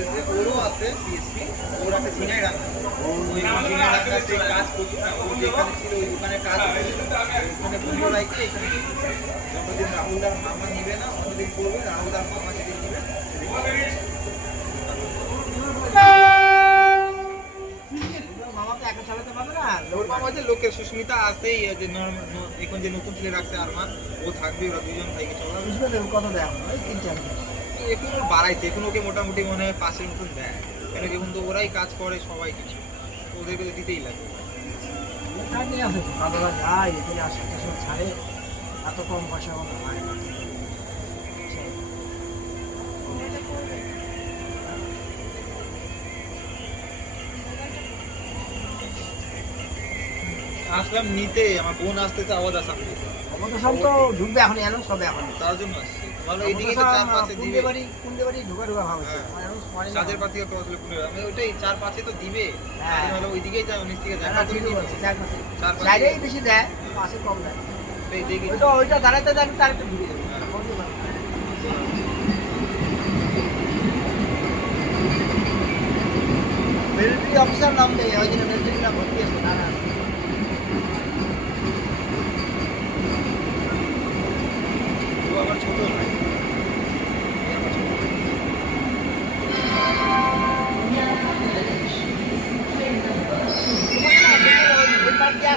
করতেছে, ওরও আছে সিএসপি, ওর আছে ঝিনাই রান্না। ওই ঝিনাই রান্নাতে কাজ করতো না, ও যেখানে ছিল ওই দোকানে কাজ করতো, ওখানে বন্ধ রাখতে এখানে যতদিন রাহুলদার মামা নিবে না, অতদিন করবে, রাহুলদার মামা যেদিন নিবে মামা তো একা চালাতে পারবে না, ওর মামা যে লোকের সুস্মিতা আছেই, যে এখন যে নতুন ছেলে রাখছে আরমান, ও থাকবে, ওরা দুজন থেকে চলাবে। বুঝবে দেবে কত দেয় ওই 3-4 এখন ওর বাড়াইছে, এখন ওকে মোটামুটি মনে হয় 5-এর মতন দেয়, কেন কি এখন তো ওরাই কাজ করে সবাই কিছু, ওদেরকে তো দিতেই লাগে। কাজ নিয়ে আসে তো দাদারা যায় এখানে আসে একটা সময় ছাড়ে, এত কম পয়সা কোনো হয় না। আসলাম নিতে, আমার বোন আসতেছে, আওয়াজ আসা আমাদের সব তো ঢুকবে এখন, এলো সবে এখন তার জন্য আসছি। ভালো এইদিকে তো 4-5-এ দিবে, কুন্ডে বাড়ি ঢুকা ঢুকা ভাবছে হ্যাঁ। সাজের পাতি ক্রস হলে পুরো আমি ওইটাই 4-5-এ তো দিবে, হ্যাঁ। তাহলে ওইদিকেই যাও, নিচ থেকে যায়, ঠিকই বলছে, 4-5 4-5 সাইডেই বেশি দেয়, পাশে কম দেয়। এই দেখি ওইটা দাঁড়াতে দাঁড়াতে তার একটু ঢুকে যাবে। মিলিটারি অফিসার নাম নেই, ওই জন্য মিলিটারিটা ভর্তি আছে না।